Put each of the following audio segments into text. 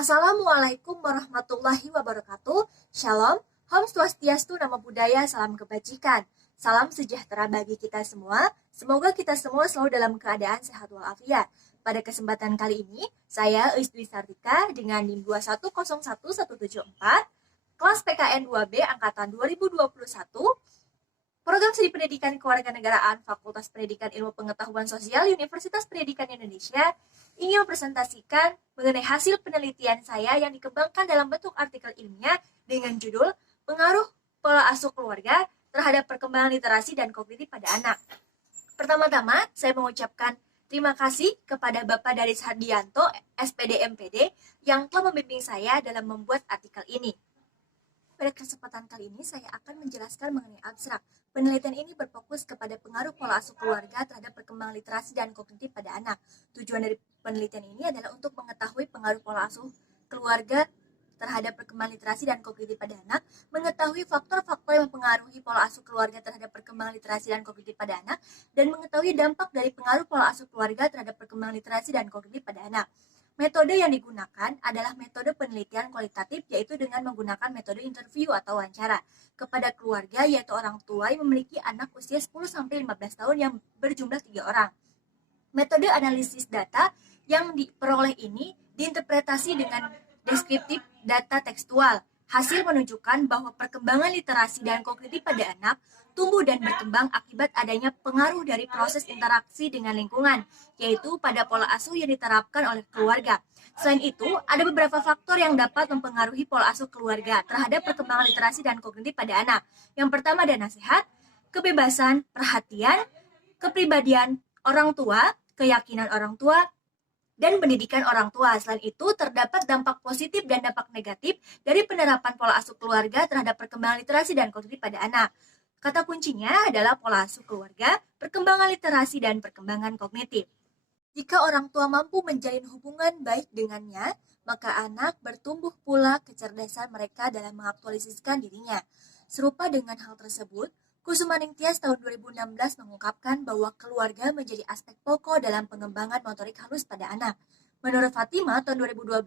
Assalamualaikum warahmatullahi wabarakatuh. Shalom, Om Swastiastu, Namo Buddhaya, salam kebajikan. Salam sejahtera bagi kita semua. Semoga kita semua selalu dalam keadaan sehat walafiat. Pada kesempatan kali ini, saya Dwi Sartika dengan NIM 2101174, kelas PKN 2B angkatan 2021, Program Studi Pendidikan Kewarganegaraan Fakultas Pendidikan Ilmu Pengetahuan Sosial Universitas Pendidikan Indonesia ingin mempresentasikan mengenai hasil penelitian saya yang dikembangkan dalam bentuk artikel ilmiah dengan judul Pengaruh Pola Asuh Keluarga terhadap Perkembangan Literasi dan Kognitif pada Anak. Pertama-tama, saya mengucapkan terima kasih kepada Bapak Daris Hardianto, SPD MPD, yang telah membimbing saya dalam membuat artikel ini. Pada kesempatan kali ini, saya akan menjelaskan mengenai abstrak. Penelitian ini berfokus kepada pengaruh pola asuh keluarga terhadap perkembangan literasi dan kognitif pada anak. Tujuan dari penelitian ini adalah untuk mengetahui pengaruh pola asuh keluarga terhadap perkembangan literasi dan kognitif pada anak, mengetahui faktor-faktor yang mempengaruhi pola asuh keluarga terhadap perkembangan literasi dan kognitif pada anak, dan mengetahui dampak dari pengaruh pola asuh keluarga terhadap perkembangan literasi dan kognitif pada anak. Metode yang digunakan adalah metode penelitian kualitatif, yaitu dengan menggunakan metode interview atau wawancara kepada keluarga, yaitu orang tua yang memiliki anak usia 10-15 tahun yang berjumlah 3 orang. Metode analisis data yang diperoleh ini diinterpretasi dengan deskriptif data tekstual. Hasil menunjukkan bahwa perkembangan literasi dan kognitif pada anak tumbuh dan berkembang akibat adanya pengaruh dari proses interaksi dengan lingkungan, yaitu pada pola asuh yang diterapkan oleh keluarga. Selain itu, ada beberapa faktor yang dapat mempengaruhi pola asuh keluarga terhadap perkembangan literasi dan kognitif pada anak. Yang pertama ada nasihat, kebebasan, perhatian, kepribadian orang tua, keyakinan orang tua, dan pendidikan orang tua. Selain itu, terdapat dampak positif dan dampak negatif dari penerapan pola asuh keluarga terhadap perkembangan literasi dan kognitif pada anak. Kata kuncinya adalah pola asuh keluarga, perkembangan literasi, dan perkembangan kognitif. Jika orang tua mampu menjalin hubungan baik dengannya, maka anak bertumbuh pula kecerdasan mereka dalam mengaktualisasikan dirinya. Serupa dengan hal tersebut, Kusumaning Tias tahun 2016 mengungkapkan bahwa keluarga menjadi aspek pokok dalam pengembangan motorik halus pada anak. Menurut Fatima tahun 2012,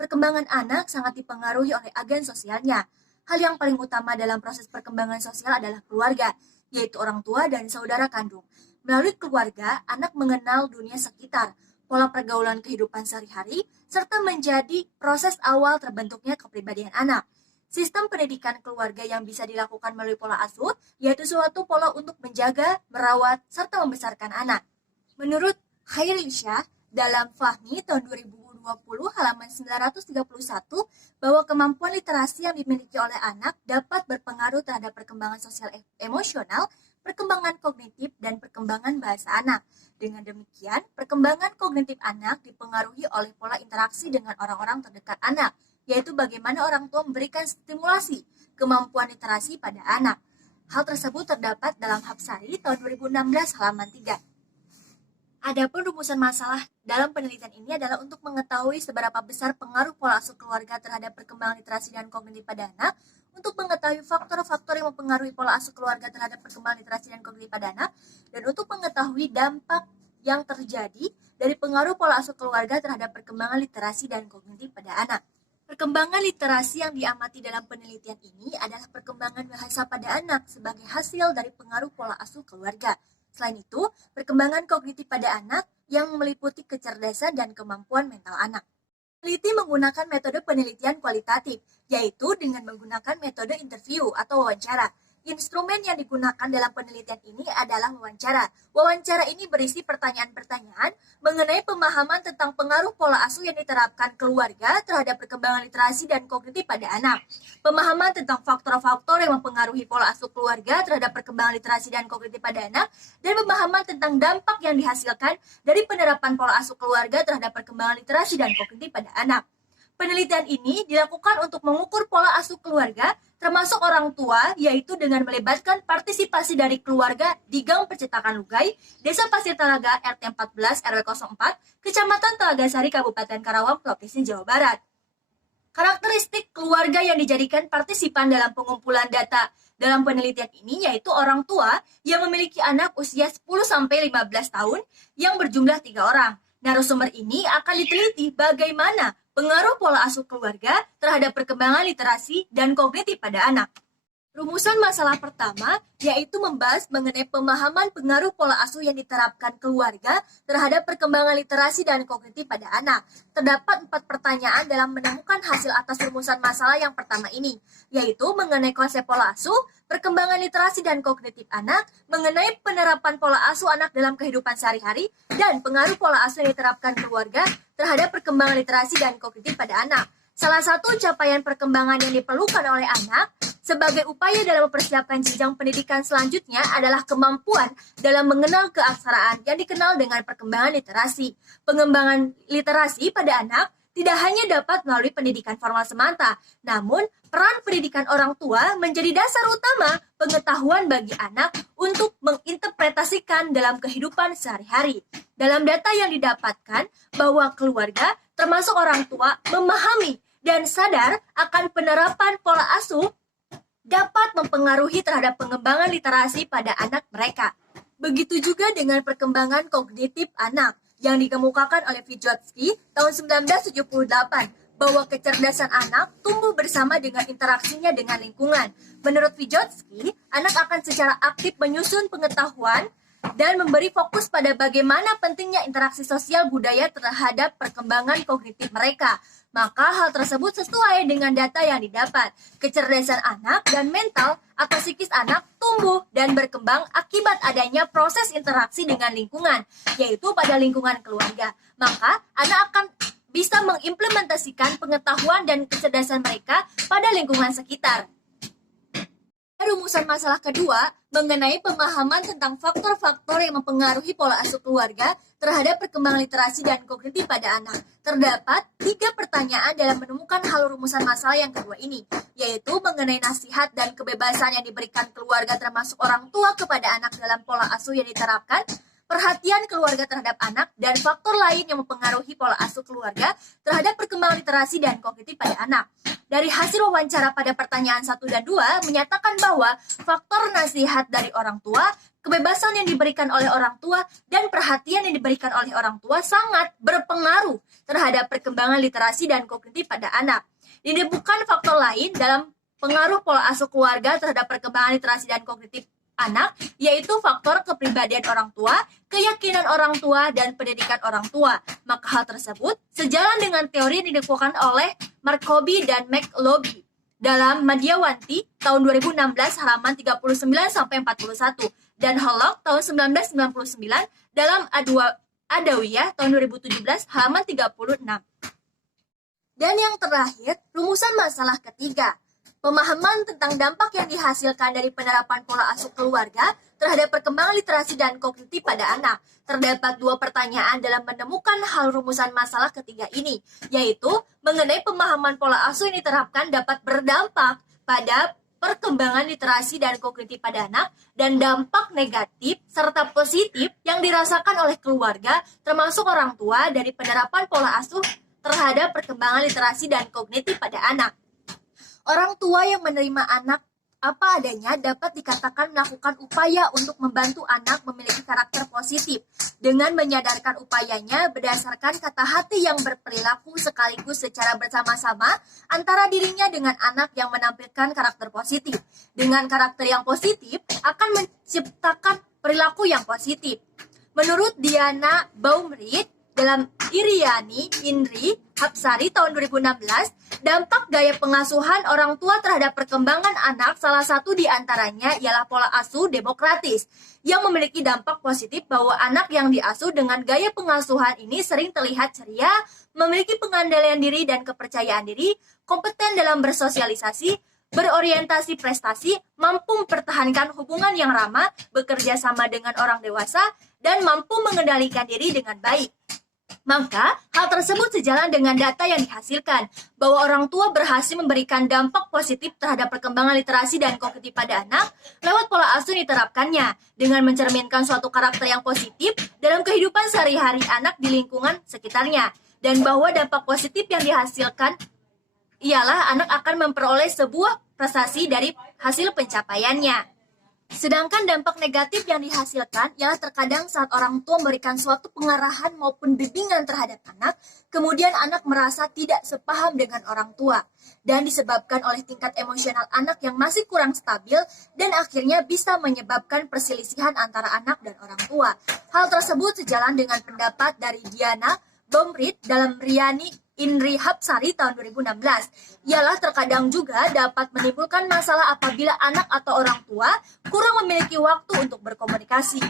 perkembangan anak sangat dipengaruhi oleh agen sosialnya. Hal yang paling utama dalam proses perkembangan sosial adalah keluarga, yaitu orang tua dan saudara kandung. Melalui keluarga, anak mengenal dunia sekitar, pola pergaulan kehidupan sehari-hari, serta menjadi proses awal terbentuknya kepribadian anak. Sistem pendidikan keluarga yang bisa dilakukan melalui pola asuh, yaitu suatu pola untuk menjaga, merawat, serta membesarkan anak. Menurut Khairil Shah, dalam Fahmi tahun 2020 halaman 931, bahwa kemampuan literasi yang dimiliki oleh anak dapat berpengaruh terhadap perkembangan sosial emosional, perkembangan kognitif, dan perkembangan bahasa anak. Dengan demikian, perkembangan kognitif anak dipengaruhi oleh pola interaksi dengan orang-orang terdekat anak, yaitu bagaimana orang tua memberikan stimulasi kemampuan literasi pada anak. Hal tersebut terdapat dalam Hapsari tahun 2016 halaman 3. Adapun rumusan masalah dalam penelitian ini adalah untuk mengetahui seberapa besar pengaruh pola asuh keluarga terhadap perkembangan literasi dan kognitif pada anak, untuk mengetahui faktor-faktor yang mempengaruhi pola asuh keluarga terhadap perkembangan literasi dan kognitif pada anak, dan untuk mengetahui dampak yang terjadi dari pengaruh pola asuh keluarga terhadap perkembangan literasi dan kognitif pada anak. Perkembangan literasi yang diamati dalam penelitian ini adalah perkembangan bahasa pada anak sebagai hasil dari pengaruh pola asuh keluarga. Selain itu, perkembangan kognitif pada anak yang meliputi kecerdasan dan kemampuan mental anak. Peneliti menggunakan metode penelitian kualitatif, yaitu dengan menggunakan metode interview atau wawancara. Instrumen yang digunakan dalam penelitian ini adalah wawancara. Wawancara ini berisi pertanyaan-pertanyaan mengenai pemahaman tentang pengaruh pola asuh yang diterapkan keluarga terhadap perkembangan literasi dan kognitif pada anak. Pemahaman tentang faktor-faktor yang mempengaruhi pola asuh keluarga terhadap perkembangan literasi dan kognitif pada anak, dan pemahaman tentang dampak yang dihasilkan dari penerapan pola asuh keluarga terhadap perkembangan literasi dan kognitif pada anak. Penelitian ini dilakukan untuk mengukur pola asuh keluarga termasuk orang tua, yaitu dengan melibatkan partisipasi dari keluarga di Gang Percetakan Lugai, Desa Pasir Talaga, RT 14 RW 04, Kecamatan Telagasari, Kabupaten Karawang, Provinsi Jawa Barat. Karakteristik keluarga yang dijadikan partisipan dalam pengumpulan data dalam penelitian ini yaitu orang tua yang memiliki anak usia 10-15 tahun yang berjumlah 3 orang. Narasumber ini akan diteliti bagaimana pengaruh pola asuh keluarga terhadap perkembangan literasi dan kognitif pada anak. Rumusan masalah pertama yaitu membahas mengenai pemahaman pengaruh pola asuh yang diterapkan keluarga terhadap perkembangan literasi dan kognitif pada anak. Terdapat 4 pertanyaan dalam menemukan hasil atas rumusan masalah yang pertama ini, yaitu mengenai konsep pola asuh, perkembangan literasi dan kognitif anak, mengenai penerapan pola asuh anak dalam kehidupan sehari-hari, dan pengaruh pola asuh yang diterapkan keluarga terhadap perkembangan literasi dan kognitif pada anak. Salah satu capaian perkembangan yang diperlukan oleh anak sebagai upaya dalam mempersiapkan jenjang pendidikan selanjutnya adalah kemampuan dalam mengenal keaksaraan yang dikenal dengan perkembangan literasi. Pengembangan literasi pada anak tidak hanya dapat melalui pendidikan formal semata, namun peran pendidikan orang tua menjadi dasar utama pengetahuan bagi anak untuk menginterpretasikan dalam kehidupan sehari-hari. Dalam data yang didapatkan bahwa keluarga termasuk orang tua memahami dan sadar akan penerapan pola asuh dapat mempengaruhi terhadap pengembangan literasi pada anak mereka. Begitu juga dengan perkembangan kognitif anak yang dikemukakan oleh Vygotsky tahun 1978 bahwa kecerdasan anak tumbuh bersama dengan interaksinya dengan lingkungan. Menurut Vygotsky, anak akan secara aktif menyusun pengetahuan dan memberi fokus pada bagaimana pentingnya interaksi sosial budaya terhadap perkembangan kognitif mereka. Maka hal tersebut sesuai dengan data yang didapat. Kecerdasan anak dan mental atau psikis anak tumbuh dan berkembang akibat adanya proses interaksi dengan lingkungan, yaitu pada lingkungan keluarga. Maka anak akan bisa mengimplementasikan pengetahuan dan kecerdasan mereka pada lingkungan sekitar. Rumusan masalah kedua mengenai pemahaman tentang faktor-faktor yang mempengaruhi pola asuh keluarga terhadap perkembangan literasi dan kognitif pada anak. Terdapat 3 pertanyaan dalam menemukan hal rumusan masalah yang kedua ini, yaitu mengenai nasihat dan kebebasan yang diberikan keluarga termasuk orang tua kepada anak dalam pola asuh yang diterapkan, perhatian keluarga terhadap anak, dan faktor lain yang mempengaruhi pola asuh keluarga terhadap perkembangan literasi dan kognitif pada anak. Dari hasil wawancara pada pertanyaan 1 dan 2 menyatakan bahwa faktor nasihat dari orang tua, kebebasan yang diberikan oleh orang tua, dan perhatian yang diberikan oleh orang tua sangat berpengaruh terhadap perkembangan literasi dan kognitif pada anak. Ditemukan faktor lain dalam pengaruh pola asuh keluarga terhadap perkembangan literasi dan kognitif anak, yaitu faktor kepribadian orang tua, keyakinan orang tua, dan pendidikan orang tua. Maka hal tersebut sejalan dengan teori yang dikemukakan oleh Markoby dan McLoby dalam Madyawanti tahun 2016 halaman 39-41 dan Hollock tahun 1999 dalam Adawiyah tahun 2017 halaman 36. Dan yang terakhir, rumusan masalah ketiga. Pemahaman tentang dampak yang dihasilkan dari penerapan pola asuh keluarga terhadap perkembangan literasi dan kognitif pada anak. Terdapat 2 pertanyaan dalam menemukan hal rumusan masalah ketiga ini, yaitu mengenai pemahaman pola asuh yang diterapkan dapat berdampak pada perkembangan literasi dan kognitif pada anak, dan dampak negatif serta positif yang dirasakan oleh keluarga termasuk orang tua dari penerapan pola asuh terhadap perkembangan literasi dan kognitif pada anak. Orang tua yang menerima anak apa adanya dapat dikatakan melakukan upaya untuk membantu anak memiliki karakter positif dengan menyadarkan upayanya berdasarkan kata hati yang berperilaku sekaligus secara bersama-sama antara dirinya dengan anak yang menampilkan karakter positif. Dengan karakter yang positif akan menciptakan perilaku yang positif. Menurut Diana Baumriet dalam Iriani Indri Hapsari tahun 2016, dampak gaya pengasuhan orang tua terhadap perkembangan anak salah satu di antaranya ialah pola asuh demokratis yang memiliki dampak positif bahwa anak yang diasuh dengan gaya pengasuhan ini sering terlihat ceria, memiliki pengandaian diri dan kepercayaan diri, kompeten dalam bersosialisasi, berorientasi prestasi, mampu mempertahankan hubungan yang ramah, bekerja sama dengan orang dewasa, dan mampu mengendalikan diri dengan baik. Maka, hal tersebut sejalan dengan data yang dihasilkan, bahwa orang tua berhasil memberikan dampak positif terhadap perkembangan literasi dan kognitif pada anak lewat pola asuh yang diterapkannya, dengan mencerminkan suatu karakter yang positif dalam kehidupan sehari-hari anak di lingkungan sekitarnya, dan bahwa dampak positif yang dihasilkan ialah anak akan memperoleh sebuah prestasi dari hasil pencapaiannya. Sedangkan dampak negatif yang dihasilkan ialah terkadang saat orang tua memberikan suatu pengarahan maupun bimbingan terhadap anak, kemudian anak merasa tidak sepaham dengan orang tua, dan disebabkan oleh tingkat emosional anak yang masih kurang stabil, dan akhirnya bisa menyebabkan perselisihan antara anak dan orang tua. Hal tersebut sejalan dengan pendapat dari Diana Bomrit dalam Riani Indri Hapsari tahun 2016. Ialah terkadang juga dapat menimbulkan masalah apabila anak atau orang tua kurang memiliki waktu untuk berkomunikasi.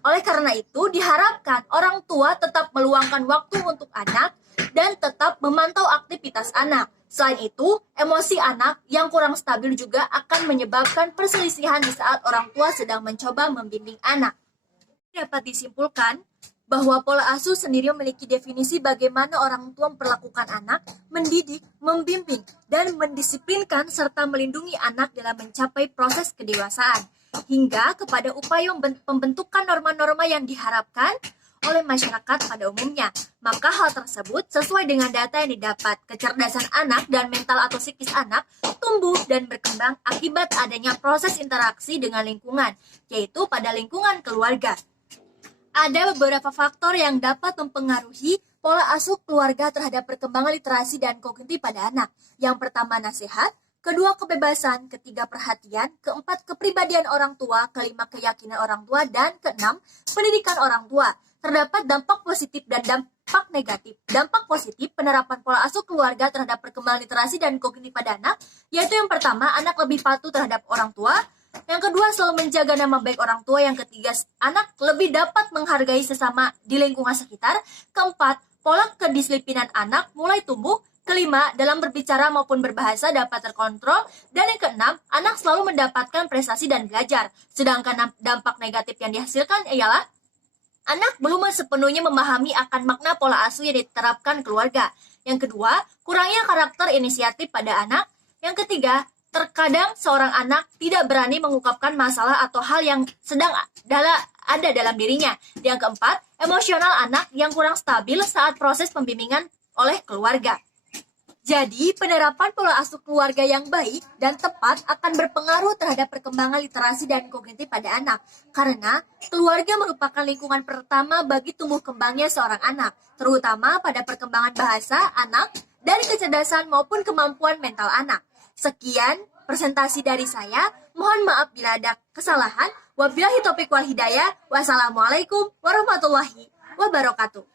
Oleh karena itu, diharapkan orang tua tetap meluangkan waktu untuk anak dan tetap memantau aktivitas anak. Selain itu, emosi anak yang kurang stabil juga akan menyebabkan perselisihan di saat orang tua sedang mencoba membimbing anak. Dapat disimpulkan bahwa pola asuh sendiri memiliki definisi bagaimana orang tua memperlakukan anak, mendidik, membimbing, dan mendisiplinkan serta melindungi anak dalam mencapai proses kedewasaan, hingga kepada upaya pembentukan norma-norma yang diharapkan oleh masyarakat pada umumnya. Maka hal tersebut sesuai dengan data yang didapat, kecerdasan anak dan mental atau psikis anak tumbuh dan berkembang akibat adanya proses interaksi dengan lingkungan, yaitu pada lingkungan keluarga. Ada beberapa faktor yang dapat mempengaruhi pola asuh keluarga terhadap perkembangan literasi dan kognitif pada anak. Yang pertama, nasihat. Kedua, kebebasan. Ketiga, perhatian. Keempat, kepribadian orang tua. Kelima, keyakinan orang tua. Dan keenam, pendidikan orang tua. Terdapat dampak positif dan dampak negatif. Dampak positif, penerapan pola asuh keluarga terhadap perkembangan literasi dan kognitif pada anak, yaitu yang pertama, anak lebih patuh terhadap orang tua. Yang kedua, selalu menjaga nama baik orang tua. Yang ketiga, anak lebih dapat menghargai sesama di lingkungan sekitar. Keempat, pola kedisiplinan anak mulai tumbuh. Kelima, dalam berbicara maupun berbahasa dapat terkontrol. Dan yang keenam, anak selalu mendapatkan prestasi dan belajar. Sedangkan dampak negatif yang dihasilkan ialah anak belum sepenuhnya memahami akan makna pola asuh yang diterapkan keluarga. Yang kedua, kurangnya karakter inisiatif pada anak. Yang ketiga, terkadang seorang anak tidak berani mengungkapkan masalah atau hal yang sedang ada dalam dirinya. Yang keempat, emosional anak yang kurang stabil saat proses pembimbingan oleh keluarga. Jadi, penerapan pola asuh keluarga yang baik dan tepat akan berpengaruh terhadap perkembangan literasi dan kognitif pada anak. Karena keluarga merupakan lingkungan pertama bagi tumbuh kembangnya seorang anak, terutama pada perkembangan bahasa anak dan kecerdasan maupun kemampuan mental anak. Sekian presentasi dari saya. Mohon maaf bila ada kesalahan. Wabillahi taufiq wal hidayah. Wassalamualaikum warahmatullahi wabarakatuh.